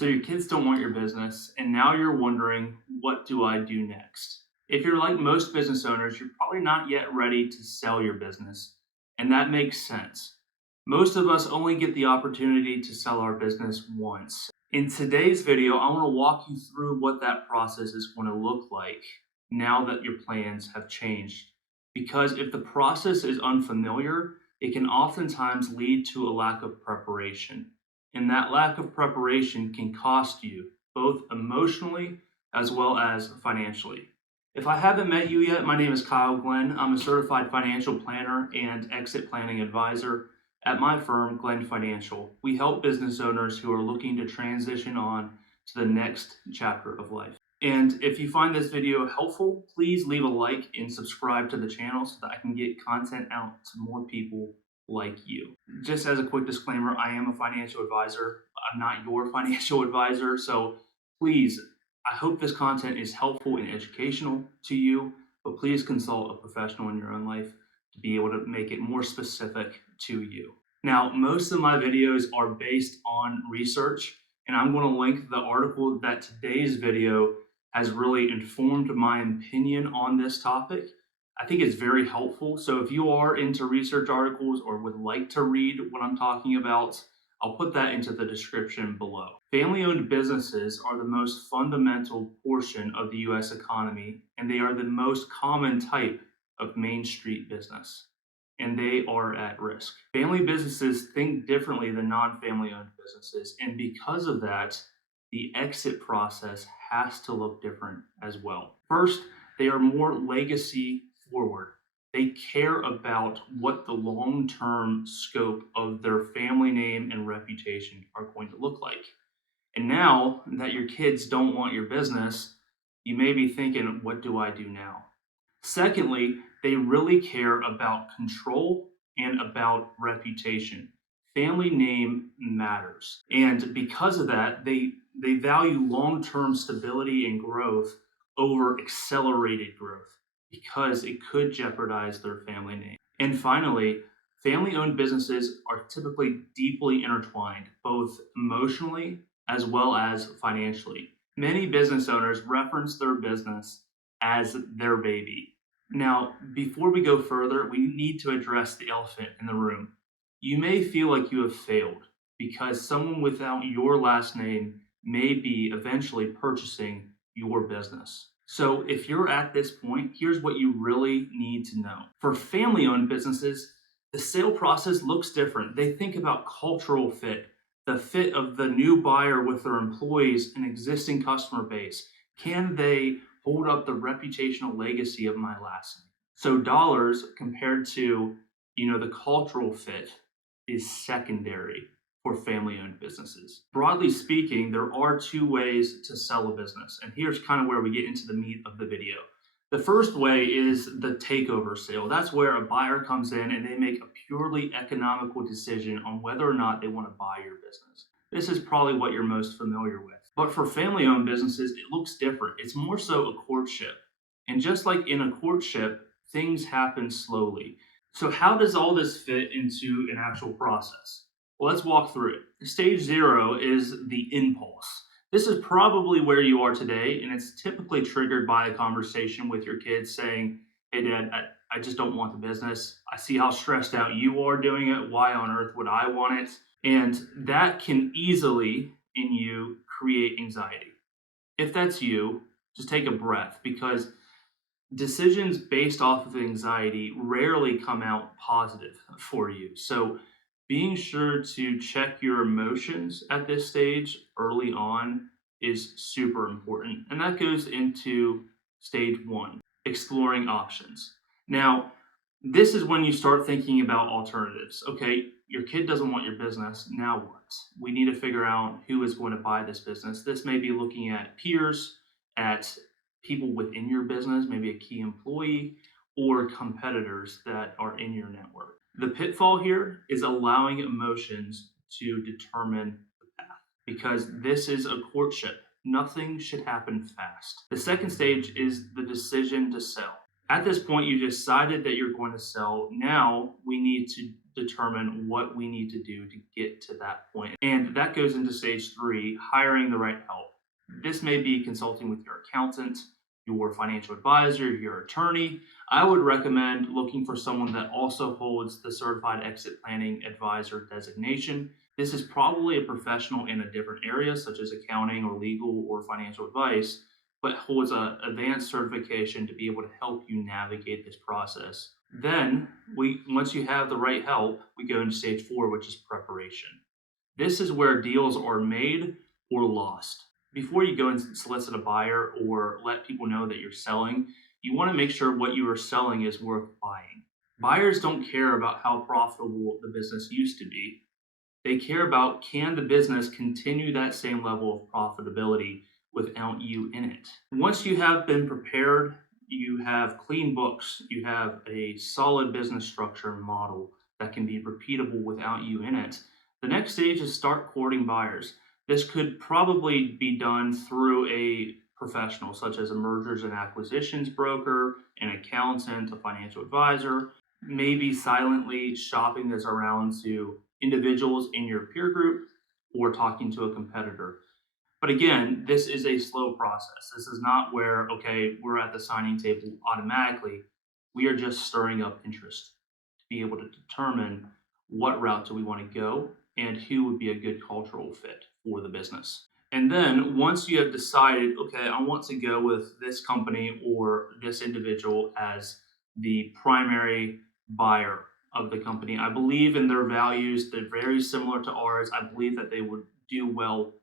So your kids don't want your business, and now you're wondering, what do I do next? If you're like most business owners, you're probably not yet ready to sell your business, and that makes sense. Most of us only get the opportunity to sell our business once. In today's video, I want to walk you through what that process is going to look like now that your plans have changed. Because if the process is unfamiliar, it can oftentimes lead to a lack of preparation. And that lack of preparation can cost you both emotionally as well as financially. If I haven't met you yet, my name is Kyle Glenn. I'm a certified financial planner and exit planning advisor at my firm, Glenn Financial. We help business owners who are looking to transition on to the next chapter of life. And if you find this video helpful, please leave a like and subscribe to the channel so that I can get content out to more people like you. Just as a quick disclaimer, I am a financial advisor. I'm not your financial advisor. So please, I hope this content is helpful and educational to you, but please consult a professional in your own life to be able to make it more specific to you. Now, most of my videos are based on research, and I'm going to link the article that today's video has really informed my opinion on this topic. I think it's very helpful. So if you are into research articles or would like to read what I'm talking about, I'll put that into the description below. Family-owned businesses are the most fundamental portion of the US economy, and they are the most common type of Main Street business, and they are at risk. Family businesses think differently than non-family owned businesses, and because of that, the exit process has to look different as well. First, they are more legacy forward. They care about what the long-term scope of their family name and reputation are going to look like. And now that your kids don't want your business, you may be thinking, what do I do now? Secondly, they really care about control and about reputation. Family name matters. And because of that, they value long-term stability and growth over accelerated growth because it could jeopardize their family name. And finally, family-owned businesses are typically deeply intertwined, both emotionally as well as financially. Many business owners reference their business as their baby. Now, before we go further, we need to address the elephant in the room. You may feel like you have failed because someone without your last name may be eventually purchasing your business. So if you're at this point, here's what you really need to know. For family-owned businesses, the sale process looks different. They think about cultural fit, the fit of the new buyer with their employees and existing customer base. Can they hold up the reputational legacy of my last name? So dollars compared to, the cultural fit is secondary for family-owned businesses. Broadly speaking, there are two ways to sell a business, and here's kind of where we get into the meat of the video. The first way is the takeover sale. That's where a buyer comes in and they make a purely economical decision on whether or not they want to buy your business. This is probably what you're most familiar with. But for family-owned businesses, it looks different. It's more so a courtship. And just like in a courtship, things happen slowly. So how does all this fit into an actual process? Well, let's walk through it. Stage 0 is the impulse. This is probably where you are today, and it's typically triggered by a conversation with your kids saying, hey, Dad, I just don't want the business. I see how stressed out you are doing it. Why on earth would I want it? And that can easily, in you, create anxiety. If that's you, just take a breath, because decisions based off of anxiety rarely come out positive for you. So being sure to check your emotions at this stage early on is super important. And that goes into stage 1, exploring options. Now, this is when you start thinking about alternatives. Okay, your kid doesn't want your business. Now what? We need to figure out who is going to buy this business. This may be looking at peers, at people within your business, maybe a key employee, or competitors that are in your network. The pitfall here is allowing emotions to determine the path, because this is a courtship. Nothing should happen fast. The second stage is the decision to sell. At this point, you decided that you're going to sell. Now we need to determine what we need to do to get to that point. And that goes into stage 3, hiring the right help. This may be consulting with your accountant, your financial advisor, your attorney. I would recommend looking for someone that also holds the Certified Exit Planning Advisor designation. This is probably a professional in a different area, such as accounting or legal or financial advice, but holds an advanced certification to be able to help you navigate this process. Then, once you have the right help, we go into stage 4, which is preparation. This is where deals are made or lost. Before you go and solicit a buyer or let people know that you're selling, you want to make sure what you are selling is worth buying. Buyers don't care about how profitable the business used to be. They care about, can the business continue that same level of profitability without you in it? Once you have been prepared, you have clean books, you have a solid business structure and model that can be repeatable without you in it. The next stage is start courting buyers. This could probably be done through a professional, such as a mergers and acquisitions broker, an accountant, a financial advisor, maybe silently shopping this around to individuals in your peer group or talking to a competitor. But again, this is a slow process. This is not where, okay, we're at the signing table automatically. We are just stirring up interest to be able to determine what route do we want to go and who would be a good cultural fit for the business. And then once you have decided, okay, I want to go with this company or this individual as the primary buyer of the company, I believe in their values. They're very similar to ours. I believe that they would do well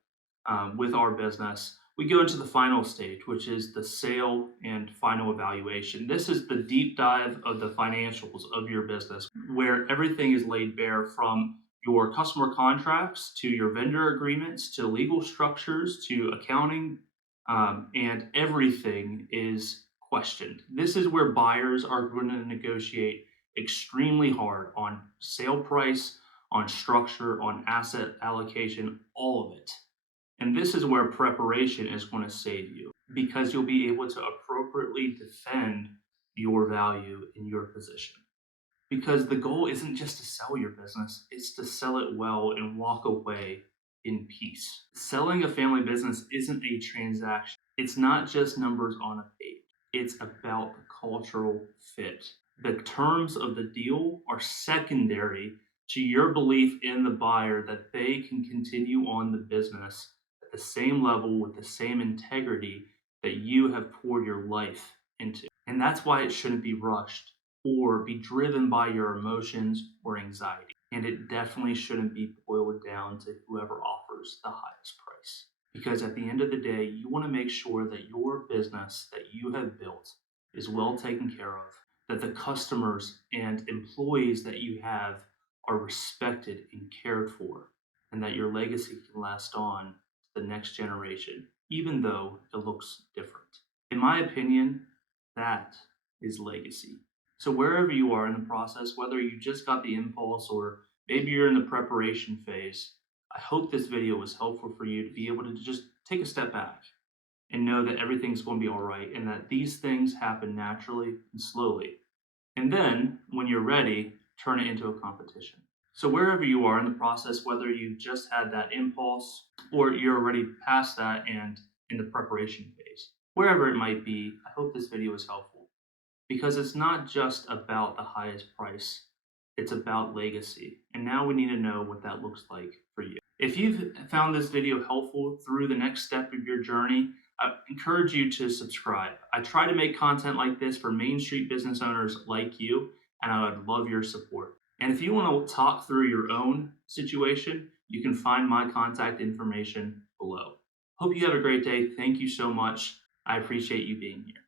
with our business. We go into the final stage, which is the sale and final evaluation. This is the deep dive of the financials of your business, where everything is laid bare, from your customer contracts to your vendor agreements to legal structures to accounting, and everything is questioned. This is where buyers are going to negotiate extremely hard on sale price, on structure, on asset allocation, all of it. And this is where preparation is going to save you, because you'll be able to appropriately defend your value in your position. Because the goal isn't just to sell your business, it's to sell it well and walk away in peace. Selling a family business isn't a transaction. It's not just numbers on a page. It's about the cultural fit. The terms of the deal are secondary to your belief in the buyer that they can continue on the business at the same level with the same integrity that you have poured your life into. And that's why it shouldn't be rushed or be driven by your emotions or anxiety. And it definitely shouldn't be boiled down to whoever offers the highest price. Because at the end of the day, you want to make sure that your business that you have built is well taken care of, that the customers and employees that you have are respected and cared for, and that your legacy can last on to the next generation, even though it looks different. In my opinion, that is legacy. So wherever you are in the process, whether you just got the impulse or maybe you're in the preparation phase, I hope this video was helpful for you to be able to just take a step back and know that everything's going to be all right, and that these things happen naturally and slowly. And then when you're ready, turn it into a competition. So wherever you are in the process, whether you just had that impulse or you're already past that and in the preparation phase, wherever it might be, I hope this video was helpful, because it's not just about the highest price, it's about legacy. And now we need to know what that looks like for you. If you've found this video helpful through the next step of your journey, I encourage you to subscribe. I try to make content like this for Main Street business owners like you, and I would love your support. And if you want to talk through your own situation, you can find my contact information below. Hope you have a great day. Thank you so much. I appreciate you being here.